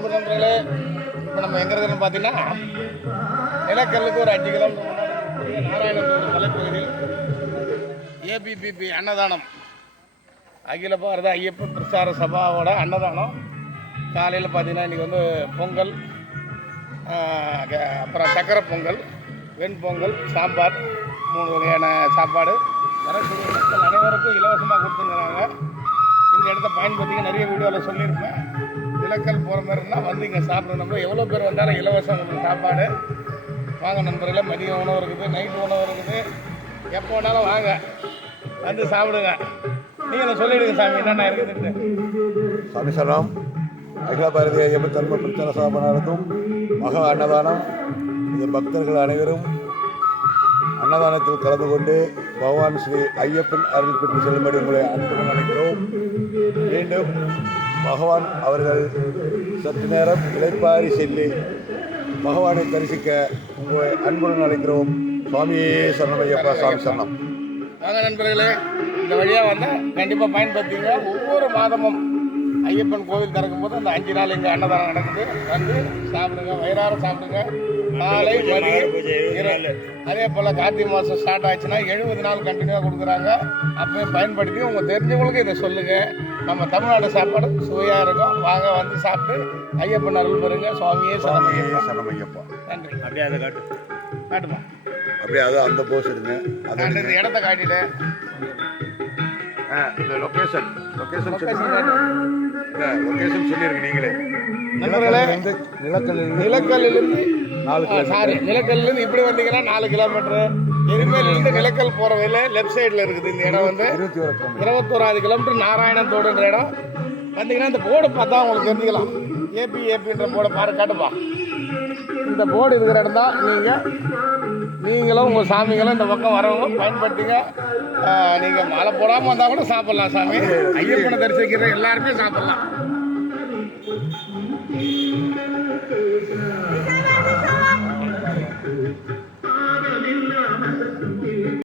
நண்பர்களே இப்போ நம்ம எங்கே இருக்கிறோன்னு பார்த்தீங்கன்னா நிலக்கல்லுக்கு ஒரு அஞ்சு கிலோமீட்டர் நாராயணபுரம் மலைப்பகுதியில் ஏபிபிபி அன்னதானம். அகில பாரத ஐயப்ப பிரச்சார சபாவோட அன்னதானம். காலையில் பார்த்தீங்கன்னா இன்றைக்கி வந்து பொங்கல் க- அப்புறம் சக்கரை பொங்கல் வெண்பொங்கல் சாம்பார் மூணு வகையான சாப்பாடு. வரக்கூடிய மக்கள் அனைவருக்கும் இலவசமாக கொடுத்துருக்குறாங்க. இந்த இடத்த பயன்படுத்திக்க நிறைய வீடியோவில் சொல்லியிருப்பேன். விளக்கல் போகிற மாதிரி இருந்தால் வந்து இங்கே சாப்பிடணும் நம்ம எவ்வளோ பேர் வந்தாலும் இலவசம் உங்களுக்கு சாப்பாடு. வாங்க நண்பர்களே மதிய உணவு இருக்குது நைட்டு உணவு இருக்குது. எப்போ வேணாலும் வாங்க. வந்து சாப்பிடுங்க. நீங்கள் சொல்லிவிடுங்க சாமி என்னென்ன இருக்குதுன்னு சாமி சரணம். அகில பாரதிய ஐயப்பன் தர்ம பிரச்சார சபா நடத்தும் மகா அன்னதானம். இந்த பக்தர்கள் அனைவரும் அன்னதானத்தில் கலந்து கொண்டு பகவான் ஸ்ரீ ஐயப்பன் அருள் பெற்று செல்லும்படி உங்களை அன்புடன் அழைக்கிறோம். மீண்டும் பகவான் அவர்கள் சற்று நேரம் இளைப்பாரி செல்லி பகவானை தரிசிக்க உங்களை அன்புடன் அழைக்கிறோம். சுவாமியே சரணம் ஐயப்பா சாமி சரணம். வாங்க நண்பர்களே இந்த வழியாக வந்தால் கண்டிப்பாக பயன்படுத்திங்க ஒவ்வொரு மாதமும் ஐயப்பன் கோவில் திறக்கும் போது அந்த அஞ்சு நாள் இங்கே அன்னதானம் நடக்குது. வந்து சாப்பிடுங்க வயிறார சாப்பிடுங்க. நாளை. மதியம். அதே போல் கார்த்திகை மாதம் ஸ்டார்ட் ஆச்சுன்னா எழுபது நாள் கண்டினியூவாக கொடுக்குறாங்க. அப்பயும் பயன்படுத்தி உங்கள் தெரிஞ்சவங்களுக்கு இதை சொல்லுங்கள் நம்ம தமிழ்நாடு சாப்பாடு சுவையாக இருக்கும். வாங்க வந்து சாப்பிட்டு ஐயப்பன் அருள் பெறுங்க. சுவாமியே சரணம் சுவாமியே ஐயப்பா. சரணம் ஐயப்பா. நன்றி. அப்படியே அதை காட்டு. காட்டுமா? அப்படியே அது அந்த போஸ் எடுங்க. இந்த இடத்த காட்டிட்டேன். இந்த சொல்லிருங்க நீங்களே. நண்பர்களே நிலக்கல்லிருந்து நிலக்கல்லிருந்து நிலக்கல்லிருந்து நாலு சாரி நிலக்கல்லிருந்து இப்படி வந்தீங்கன்னா நாலு கிலோமீட்டர் எருமேலிருந்து நிலக்கல் போகிற வழியில் லெஃப்ட் சைடில் இருக்குது இந்த இடம் வந்து. இருபத்தி ஒரு கிலோமீட்டர் இருபத்தோராது கிலோமீட்டர் நாராயணத்தோடுன்ற இடம். வந்தீங்கன்னா இந்த போர்டு பார்த்தா உங்களுக்கு தெரிஞ்சுக்கலாம். ஏபி ஏபின்ற போர்டை பாரு காட்டுப்பா. இந்த போர்டு இருக்கிற இடம் தான் நீங்கள் நீங்களும் உங்கள் சாமிகளும் இந்த பக்கம் வரவங்க பயன்படுத்திங்க. நீங்கள் மழை போடாமல் வந்தால் கூட சாப்பிட்லாம் சாமி. ஐயப்பனை தரிசிக்கிற எல்லாருமே சாப்பிட்லாம்.